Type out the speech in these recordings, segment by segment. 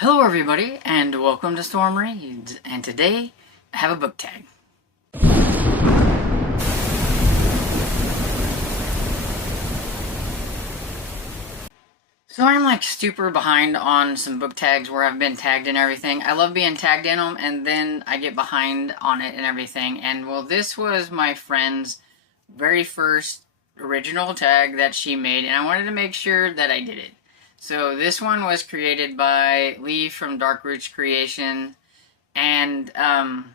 Hello everybody, and welcome to Storm Reads, and today I have a book tag. So I'm like super behind on some book tags where I've been tagged and everything. I love being tagged in them, and then I get behind on it and everything. And well, this was my friend's very first original tag that she made, and I wanted to make sure that I did it. So this one was created by Lee from Dark Roots Creation, and I'm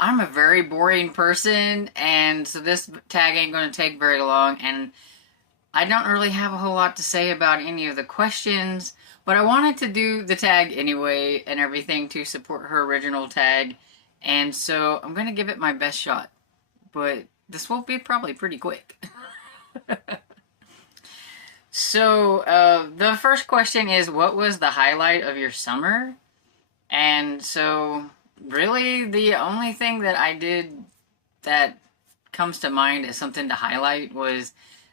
a very boring person, and so this tag ain't going to take very long, and I don't really have a whole lot to say about any of the questions, but I wanted to do the tag anyway and everything to support her original tag, and so I'm going to give it my best shot, but this will be probably pretty quick. So, the first question is, what was the highlight of your summer? And so, really, the only thing that I did that comes to mind as something to highlight was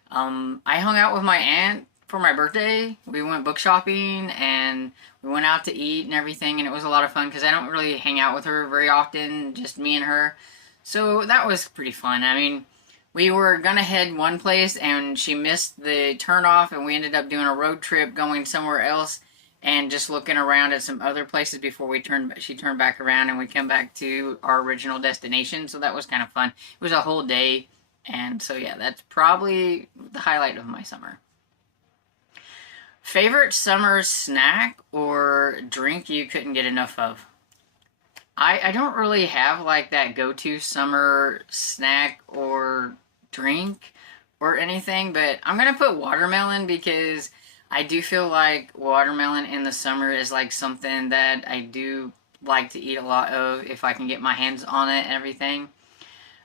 I hung out with my aunt for my birthday. We went book shopping and we went out to eat and everything, and it was a lot of fun because I don't really hang out with her very often, just me and her. So that was pretty fun. I mean, we were gonna head one place and she missed the turnoff, and we ended up doing a road trip going somewhere else and just looking around at some other places before she turned back around and we came back to our original destination. So that was kind of fun. It was a whole day, and so yeah, that's probably the highlight of my summer. Favorite summer snack or drink you couldn't get enough of? I don't really have like that go-to summer snack or drink or anything, but I'm gonna put watermelon because I do feel like watermelon in the summer is like something that I do like to eat a lot of if I can get my hands on it and everything.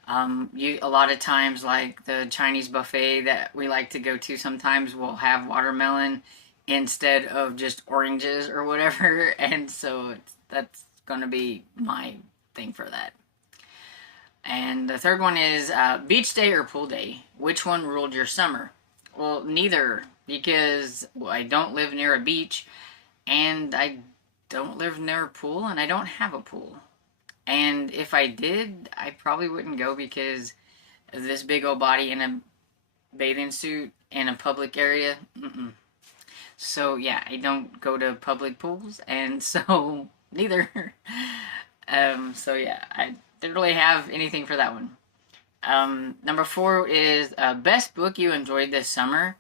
A lot of times, like the Chinese buffet that we like to go to, sometimes will have watermelon instead of just oranges or whatever, and so that's gonna be my thing for that. And the third one is beach day or pool day. Which one ruled your summer? Well, neither, because I don't live near a beach, and I don't live near a pool, and I don't have a pool. And if I did, I probably wouldn't go because of this big old body in a bathing suit in a public area. Mm-mm. So yeah, I don't go to public pools, and so neither. So yeah, I didn't really have anything for that one. Number 4 is best book you enjoyed this summer.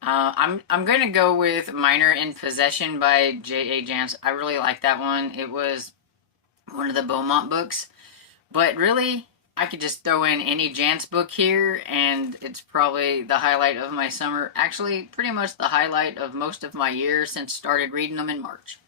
I'm going to go with Minor in Possession by J.A. Jance. I really like that one. It was one of the Beaumont books, but really, I could just throw in any Jance book here, and it's probably the highlight of my summer. Actually, pretty much the highlight of most of my year since started reading them in March.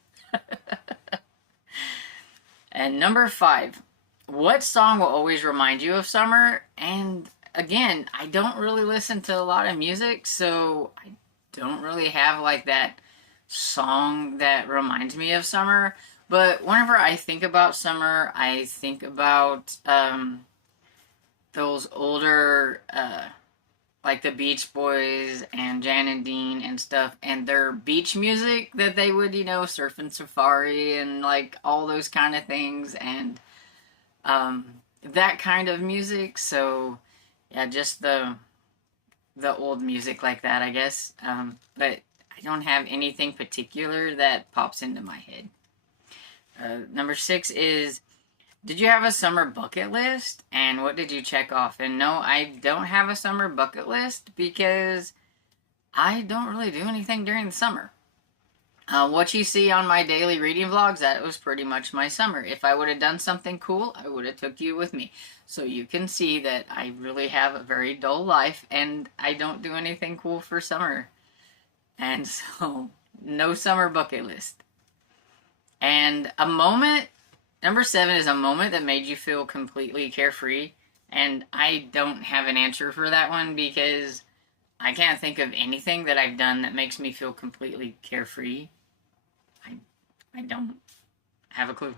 And number 5, what song will always remind you of summer? And again, I don't really listen to a lot of music, so I don't really have like that song that reminds me of summer. But whenever I think about summer, I think about those older, like the Beach Boys and Jan and Dean and stuff, and their beach music that they would, surf and safari and like all those kind of things, and that kind of music. So yeah, just the old music like that, I guess. But I don't have anything particular that pops into my head. Number 6 is, did you have a summer bucket list? And what did you check off? And no, I don't have a summer bucket list because I don't really do anything during the summer. What you see on my daily reading vlogs, that was pretty much my summer. If I would have done something cool, I would have took you with me. So you can see that I really have a very dull life and I don't do anything cool for summer. And so, no summer bucket list. And a moment, number 7 is a moment that made you feel completely carefree. And I don't have an answer for that one because I can't think of anything that I've done that makes me feel completely carefree. I don't have a clue.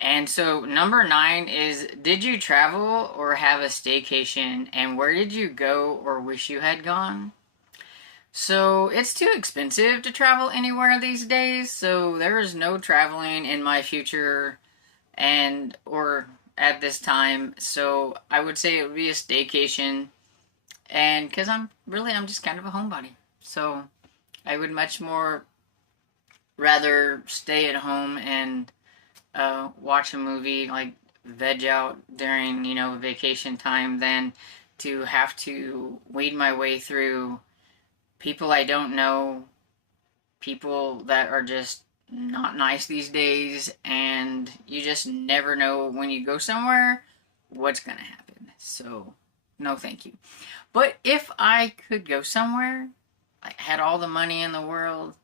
And so number 9 is, did you travel or have a staycation? And where did you go or wish you had gone? So it's too expensive to travel anywhere these days, so there is no traveling in my future and or at this time. So I would say it would be a staycation, and because I'm just kind of a homebody. So I would much more rather stay at home and watch a movie, like veg out during, vacation time, than to have to wade my way through people I don't know, people that are just not nice these days, and you just never know when you go somewhere what's gonna happen. So, no, thank you. But if I could go somewhere, I had all the money in the world,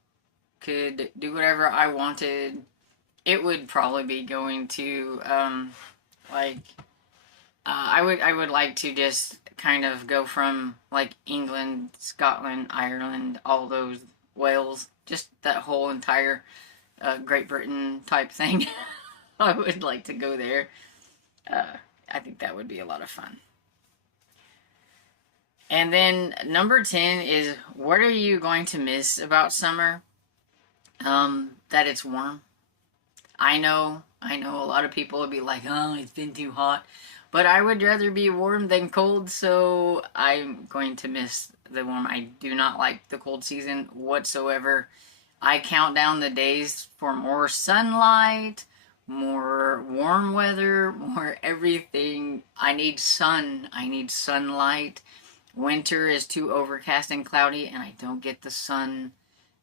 could do whatever I wanted, it would probably be going to like I would like to just kind of go from like England, Scotland, Ireland, all those, Wales, just that whole entire Great Britain type thing. I would like to go there. Uh, I think that would be a lot of fun. And then number 10 is, what are you going to miss about summer? That it's warm. I know a lot of people would be like, oh, it's been too hot. But I would rather be warm than cold, so I'm going to miss the warm. I do not like the cold season whatsoever. I count down the days for more sunlight, more warm weather, more everything. I need sun. I need sunlight. Winter is too overcast and cloudy, and I don't get the sun,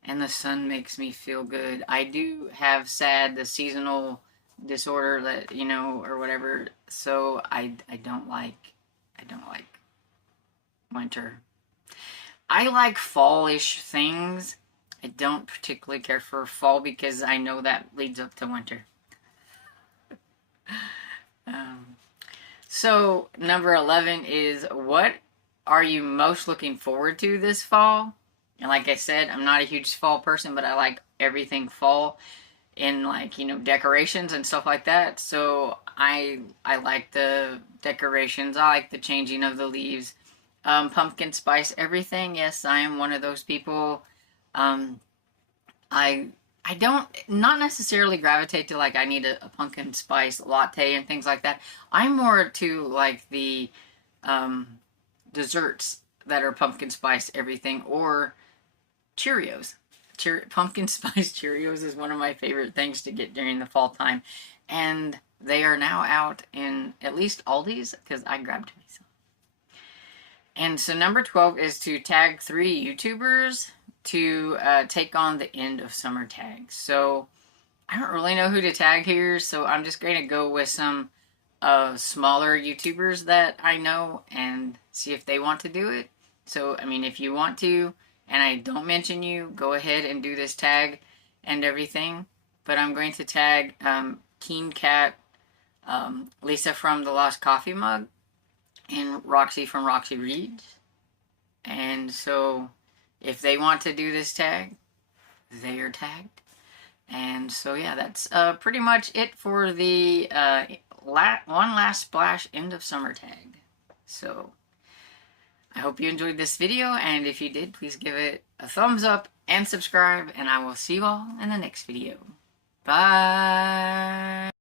and the sun makes me feel good. I do have the seasonal disorder that, or whatever, so I don't like winter. I like fallish things. I don't particularly care for fall because I know that leads up to winter. Um, so number 11 is, what are you most looking forward to this fall? And like I said, I'm not a huge fall person, but I like everything fall in, like, decorations and stuff like that. So I like the decorations. I like the changing of the leaves. Pumpkin spice everything. Yes, I am one of those people. Um, I I don't not necessarily gravitate to, like, I need a pumpkin spice latte and things like that. I'm more to like the um, desserts that are pumpkin spice everything, or Cheerios. Pumpkin spice Cheerios is one of my favorite things to get during the fall time, and they are now out in at least Aldi's because I grabbed me some. And so number 12 is to tag 3 YouTubers to take on the end of summer tags. So I don't really know who to tag here, so I'm just going to go with some smaller YouTubers that I know and see if they want to do it. So, I mean, if you want to, and I don't mention you, go ahead and do this tag and everything. But I'm going to tag Keen Cat, Lisa from the Lost Coffee Mug, and Roxy from Roxy Reads. And so if they want to do this tag, they are tagged. And so yeah, that's pretty much it for the one last splash end of summer tag. So I hope you enjoyed this video, and if you did, please give it a thumbs up and subscribe, and I will see you all in the next video. Bye!